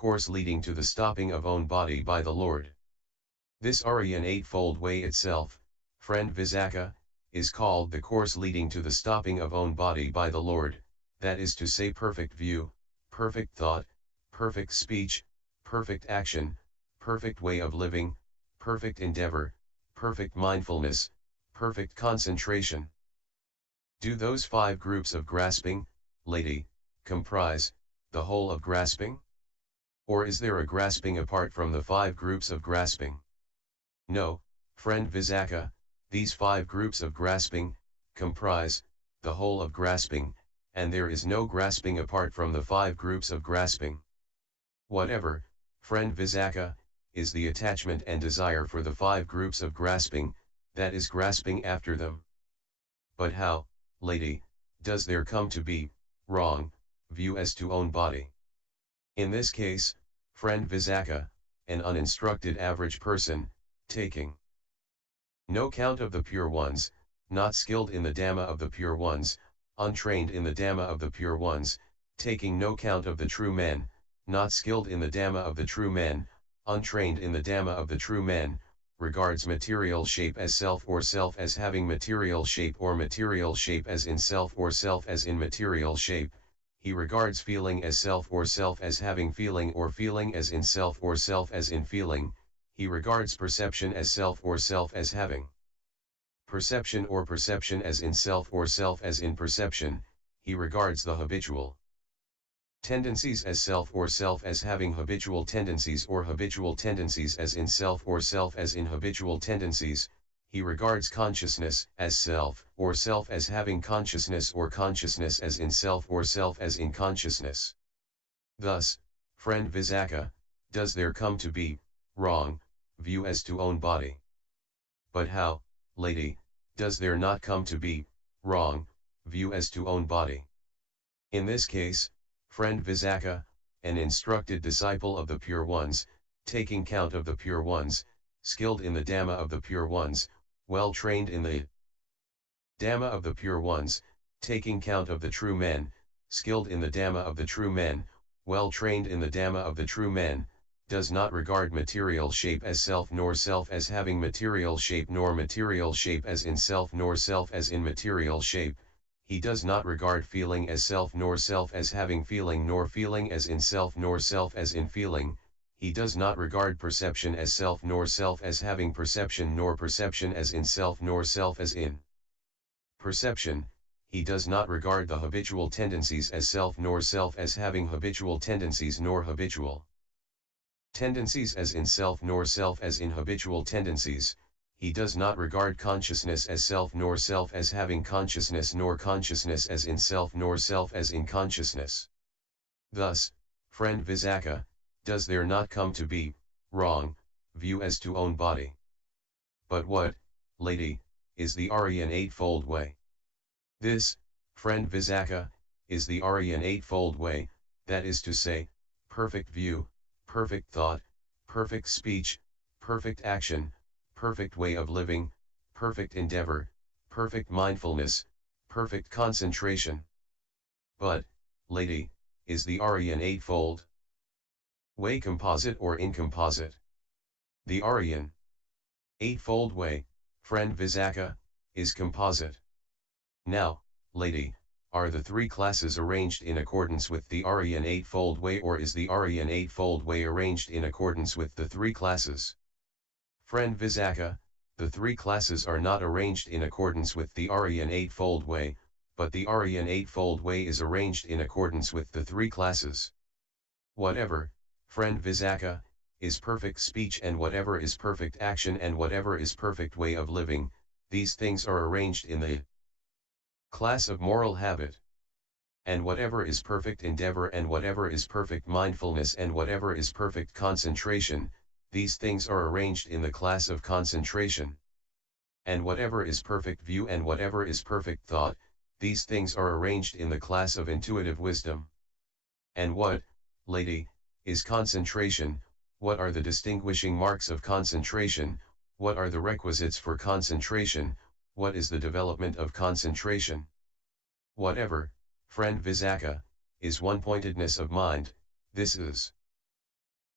course leading to the stopping of own body by the Lord. This Aryan Eightfold Way itself, friend Visakha, is called the course leading to the stopping of own body by the Lord, that is to say perfect view, perfect thought, perfect speech, perfect action, perfect way of living, perfect endeavor, perfect mindfulness, perfect concentration. Do those 5 groups of grasping, lady, comprise the whole of grasping? Or is there a grasping apart from the 5 groups of grasping? No, friend Visakha, these 5 groups of grasping comprise the whole of grasping, and there is no grasping apart from the 5 groups of grasping. Whatever, friend Visakha, is the attachment and desire for the 5 groups of grasping, that is grasping after them. But how, lady, does there come to be wrong view as to own body? In this case, friend Visakha, an uninstructed average person, taking no count of the pure ones, not skilled in the Dhamma of the pure ones, untrained in the Dhamma of the pure ones, taking no count of the true men, not skilled in the Dhamma of the true men, untrained in the Dhamma of the true men, regards material shape as self or self as having material shape or material shape as in self or self as in material shape. He regards feeling as self or self as having feeling or feeling as in self or self as in feeling. He regards perception as self or self as having perception or perception as in self or self as in perception. He regards the habitual tendencies as self or self as having habitual tendencies or habitual tendencies as in self or self as in habitual tendencies. He regards consciousness as self or self as having consciousness or consciousness as in self or self as in consciousness. Thus, friend Visakha, does there come to be wrong view as to own body? But how, lady, does there not come to be wrong view as to own body? In this case, friend Visakha, an instructed disciple of the pure ones, taking count of the pure ones, skilled in the Dhamma of the pure ones, well trained in the Dhamma of the pure ones, taking count of the true men, skilled in the Dhamma of the true men, well trained in the Dhamma of the true men, does not regard material shape as self nor self as having material shape nor material shape as in self nor self as in material shape. He does not regard feeling as self nor self as having feeling nor feeling as in self nor self as in feeling. He does not regard perception as self nor self as having perception nor perception as in self nor self as in perception. He does not regard the habitual tendencies as self nor self as having habitual tendencies nor habitual tendencies as in self nor self as in habitual tendencies. He does not regard consciousness as self nor self as having consciousness nor consciousness as in self nor self as in consciousness. Thus, friend Visakha, does there not come to be wrong view as to own body? But what, lady, is the Aryan Eightfold Way? This, friend Visakha, is the Aryan Eightfold Way, that is to say, perfect view, perfect thought, perfect speech, perfect action, perfect way of living, perfect endeavor, perfect mindfulness, perfect concentration. But, lady, is the Aryan Eightfold Way composite or incomposite? The Aryan Eightfold Way, friend Visakha, is composite. Now, lady, are the 3 classes arranged in accordance with the Aryan Eightfold Way, or is the Aryan Eightfold Way arranged in accordance with the 3 classes? Friend Visakha, the 3 classes are not arranged in accordance with the Aryan Eightfold Way, but the Aryan Eightfold Way is arranged in accordance with the 3 classes. Whatever, friend Visakha, is perfect speech and whatever is perfect action and whatever is perfect way of living, these things are arranged in the class of moral habit. And whatever is perfect endeavor and whatever is perfect mindfulness and whatever is perfect concentration, these things are arranged in the class of concentration. And whatever is perfect view and whatever is perfect thought, these things are arranged in the class of intuitive wisdom. And what, lady, is concentration? What are the distinguishing marks of concentration? What are the requisites for concentration? What is the development of concentration? Whatever, friend Visakha, is one-pointedness of mind, this is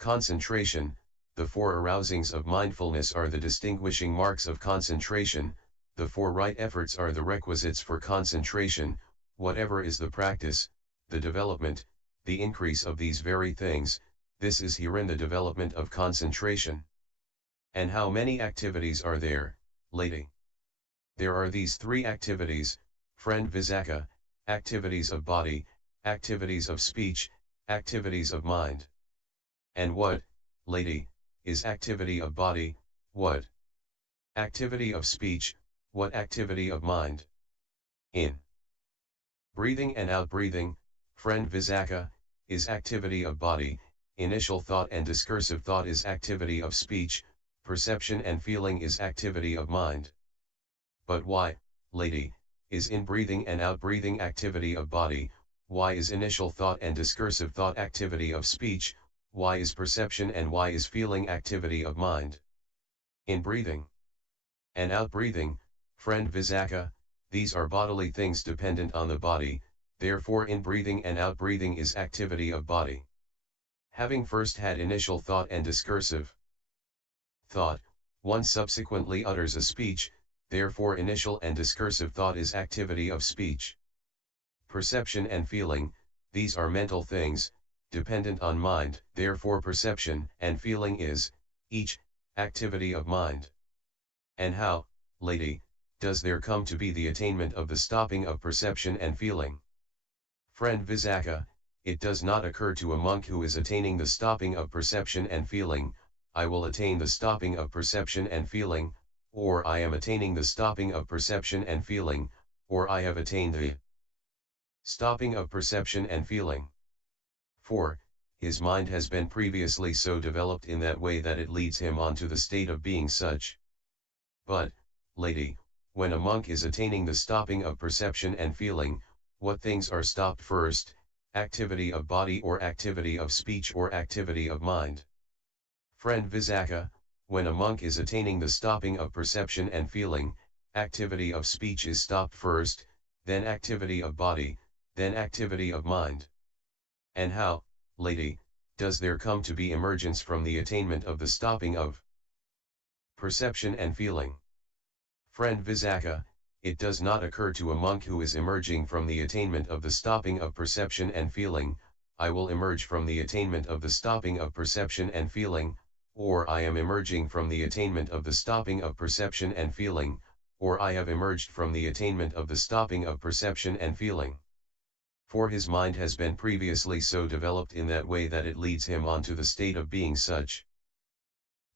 Concentration. The four arousings of mindfulness are the distinguishing marks of concentration. The four right efforts are the requisites for concentration. Whatever is the practice, the development, the increase of these very things, this is herein the development of concentration. And how many activities are there, lady? There are these three activities, friend Visakha: activities of body, activities of speech, activities of mind. And what, lady, is activity of body? What activity of speech? What activity of mind? In breathing and out breathing, friend Visakha, is activity of body. Initial thought and discursive thought is activity of speech. Perception and feeling is activity of mind. But why, lady, is in breathing and out breathing activity of body? Why is initial thought and discursive thought activity of speech? Why is perception and why is feeling activity of mind? In breathing and out breathing, friend Visakha, these are bodily things dependent on the body, therefore in breathing and out breathing is activity of body. Having first had initial thought and discursive thought, one subsequently utters a speech, therefore initial and discursive thought is activity of speech. Perception and feeling, these are mental things, dependent on mind, therefore perception and feeling is, each, activity of mind. And how, lady, does there come to be the attainment of the stopping of perception and feeling? Friend Visakha, it does not occur to a monk who is attaining the stopping of perception and feeling, I will attain the stopping of perception and feeling, or I am attaining the stopping of perception and feeling, or I have attained the stopping of perception and feeling. For, his mind has been previously so developed in that way that it leads him on to the state of being such. But, lady, when a monk is attaining the stopping of perception and feeling, what things are stopped first, activity of body or activity of speech or activity of mind? Friend Visakha, when a monk is attaining the stopping of perception and feeling, activity of speech is stopped first, then activity of body, then activity of mind. And how, lady, does there come to be emergence from the attainment of the stopping of perception and feeling? Friend Visakha, it does not occur to a monk who is emerging from the attainment of the stopping of perception and feeling, I will emerge from the attainment of the stopping of perception and feeling, or I am emerging from the attainment of the stopping of perception and feeling, or I have emerged from the attainment of the stopping of perception and feeling. For his mind has been previously so developed in that way that it leads him on to the state of being such.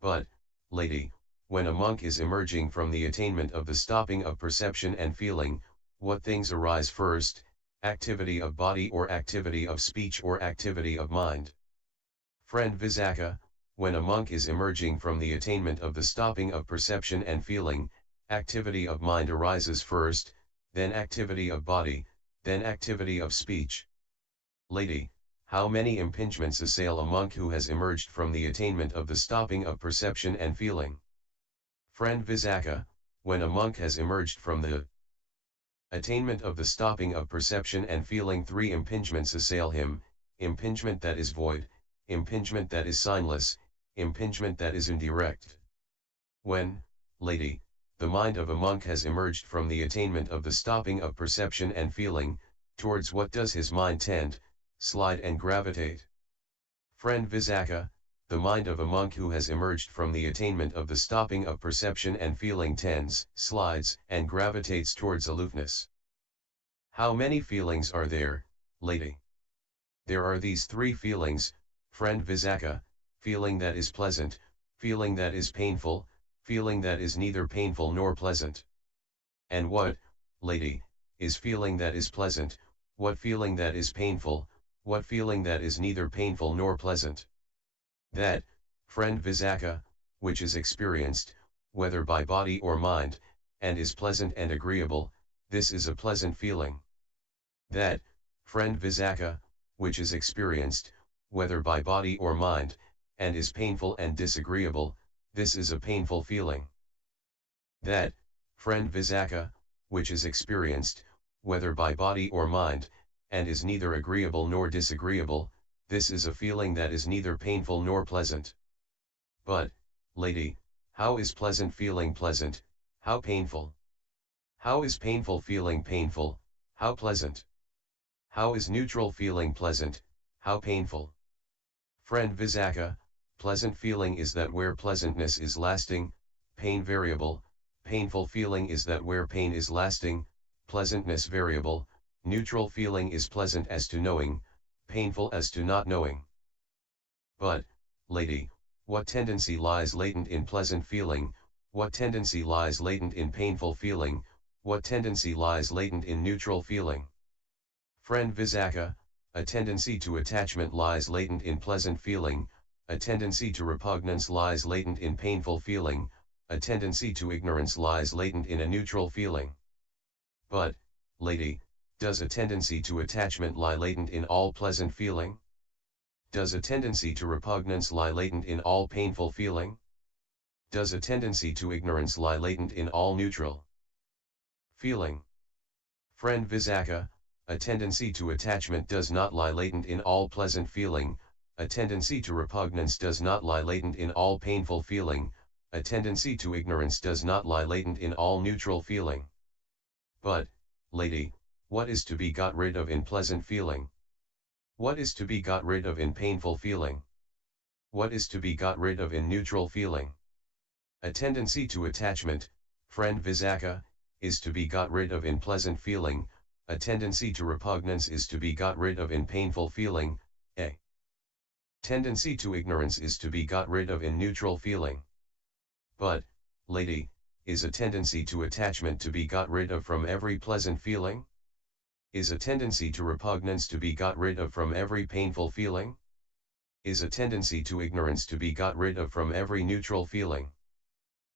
But, lady, when a monk is emerging from the attainment of the stopping of perception and feeling, what things arise first, activity of body or activity of speech or activity of mind? Friend Visakha, when a monk is emerging from the attainment of the stopping of perception and feeling, activity of mind arises first, then activity of body, then activity of speech. Lady, how many impingements assail a monk who has emerged from the attainment of the stopping of perception and feeling? Friend Visakha, when a monk has emerged from the attainment of the stopping of perception and feeling, three impingements assail him: impingement that is void, impingement that is signless, impingement that is indirect. When, lady, the mind of a monk has emerged from the attainment of the stopping of perception and feeling, towards what does his mind tend, slide and gravitate? Friend Visakha, the mind of a monk who has emerged from the attainment of the stopping of perception and feeling tends, slides, and gravitates towards aloofness. How many feelings are there, lady? There are these three feelings, friend Visakha: feeling that is pleasant, feeling that is painful, feeling that is neither painful nor pleasant. And what, lady, is feeling that is pleasant? What feeling that is painful? What feeling that is neither painful nor pleasant? That, friend Visakha, which is experienced, whether by body or mind, and is pleasant and agreeable, this is a pleasant feeling. That, friend Visakha, which is experienced, whether by body or mind, and is painful and disagreeable, this is a painful feeling. That, friend Visakha, which is experienced, whether by body or mind, and is neither agreeable nor disagreeable, this is a feeling that is neither painful nor pleasant. But, lady, how is pleasant feeling pleasant, how painful? How is painful feeling painful, how pleasant? How is neutral feeling pleasant, how painful? Friend Visakha, pleasant feeling is that where pleasantness is lasting, pain variable, painful feeling is that where pain is lasting, pleasantness variable, neutral feeling is pleasant as to knowing, painful as to not knowing. But, lady, what tendency lies latent in pleasant feeling, what tendency lies latent in painful feeling, what tendency lies latent in neutral feeling? Friend Visakha, a tendency to attachment lies latent in pleasant feeling, a tendency to repugnance lies latent in painful feeling, a tendency to ignorance lies latent in a neutral feeling. But, lady, does a tendency to attachment lie latent in all pleasant feeling? Does a tendency to repugnance lie latent in all painful feeling? Does a tendency to ignorance lie latent in all neutral feeling? Friend Visakha, a tendency to attachment does not lie latent in all pleasant feeling, a tendency to repugnance does not lie latent in all painful feeling, a tendency to ignorance does not lie latent in all neutral feeling. But, lady, what is to be got rid of in pleasant feeling? What is to be got rid of in painful feeling? What is to be got rid of in neutral feeling? A tendency to attachment, friend Visakha, is to be got rid of in pleasant feeling, a tendency to repugnance is to be got rid of in painful feeling, a tendency to ignorance is to be got rid of in neutral feeling. But, lady, is a tendency to attachment to be got rid of from every pleasant feeling? Is a tendency to repugnance to be got rid of from every painful feeling? Is a tendency to ignorance to be got rid of from every neutral feeling?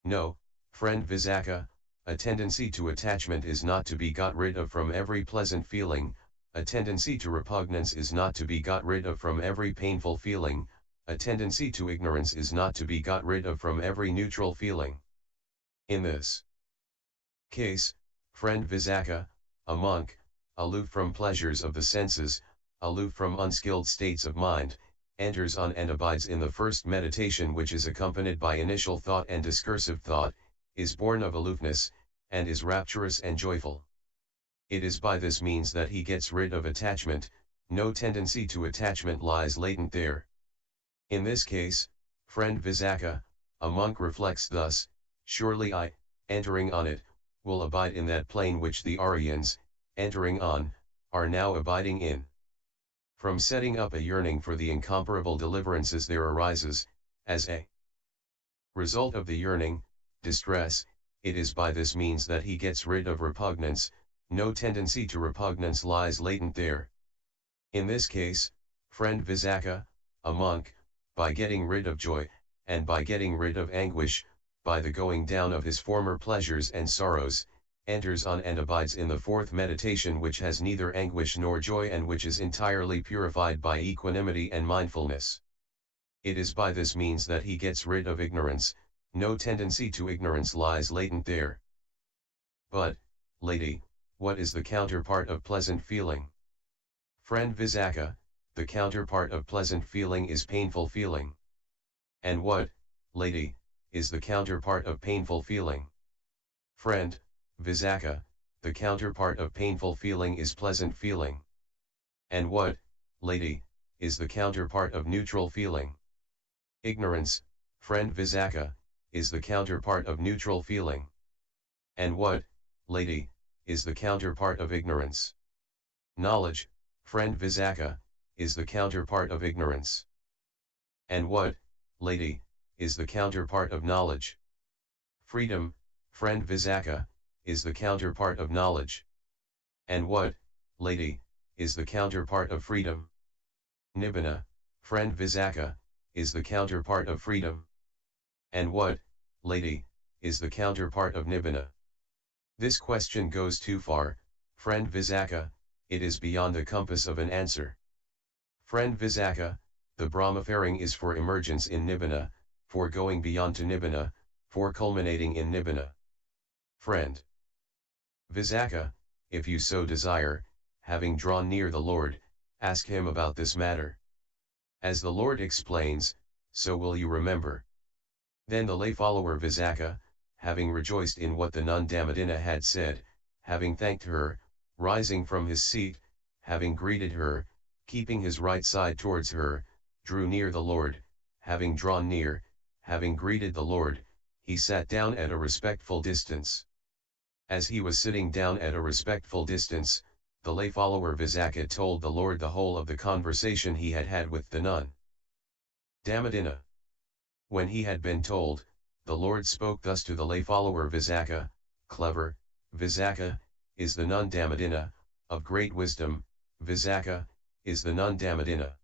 No, friend Visakha, a tendency to attachment is not to be got rid of from every pleasant feeling, a tendency to repugnance is not to be got rid of from every painful feeling, a tendency to ignorance is not to be got rid of from every neutral feeling. In this case, friend Visakha, a monk, aloof from pleasures of the senses, aloof from unskilled states of mind, enters on and abides in the first meditation, which is accompanied by initial thought and discursive thought, is born of aloofness, and is rapturous and joyful. It is by this means that he gets rid of attachment, no tendency to attachment lies latent there. In this case, friend Visakha, a monk reflects thus, surely I, entering on it, will abide in that plane which the Aryans, entering on, are now abiding in. From setting up a yearning for the incomparable deliverances there arises, as a result of the yearning, distress. It is by this means that he gets rid of repugnance, no tendency to repugnance lies latent there. In this case, friend Visakha, a monk, by getting rid of joy, and by getting rid of anguish, by the going down of his former pleasures and sorrows, enters on and abides in the fourth meditation, which has neither anguish nor joy and which is entirely purified by equanimity and mindfulness. It is by this means that he gets rid of ignorance, no tendency to ignorance lies latent there. But, lady, what is the counterpart of pleasant feeling? Friend Visakha, the counterpart of pleasant feeling is painful feeling. And what, lady, is the counterpart of painful feeling? Friend Visakha, the counterpart of painful feeling is pleasant feeling. And what, lady, is the counterpart of neutral feeling? Ignorance, friend Visakha, is the counterpart of neutral feeling. And what, lady, is the counterpart of ignorance? Knowledge, friend Visakha, is the counterpart of ignorance. And what, lady, is the counterpart of knowledge? Freedom, friend Visakha, is the counterpart of knowledge. And what, lady, is the counterpart of freedom? Nibbana, friend Visakha, is the counterpart of freedom. And what, lady, is the counterpart of nibbana? This question goes too far, friend Visakha, it is beyond the compass of an answer. Friend Visakha, the Brahmafaring is for emergence in nibbana, for going beyond to nibbana, for culminating in nibbana. Friend Visakha, if you so desire, having drawn near the Lord, ask him about this matter. As the Lord explains, so will you remember. Then the lay follower Visakha, having rejoiced in what the nun Dhammadinna had said, having thanked her, rising from his seat, having greeted her, keeping his right side towards her, drew near the Lord. Having drawn near, having greeted the Lord, he sat down at a respectful distance. As he was sitting down at a respectful distance, the lay follower Visakha told the Lord the whole of the conversation he had had with the nun Dhammadinna. When he had been told, the Lord spoke thus to the lay follower Visakha, clever, Visakha, is the nun Dhammadinna, of great wisdom, Visakha, is the nun Dhammadinna.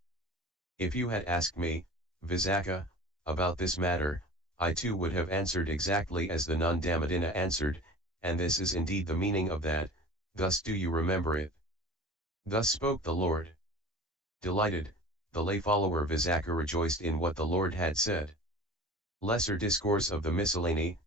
If you had asked me, Visakha, about this matter, I too would have answered exactly as the nun Dhammadinna answered, and this is indeed the meaning of that, thus do you remember it. Thus spoke the Lord. Delighted, the lay follower Visakha rejoiced in what the Lord had said. Lesser Discourse of the Miscellany,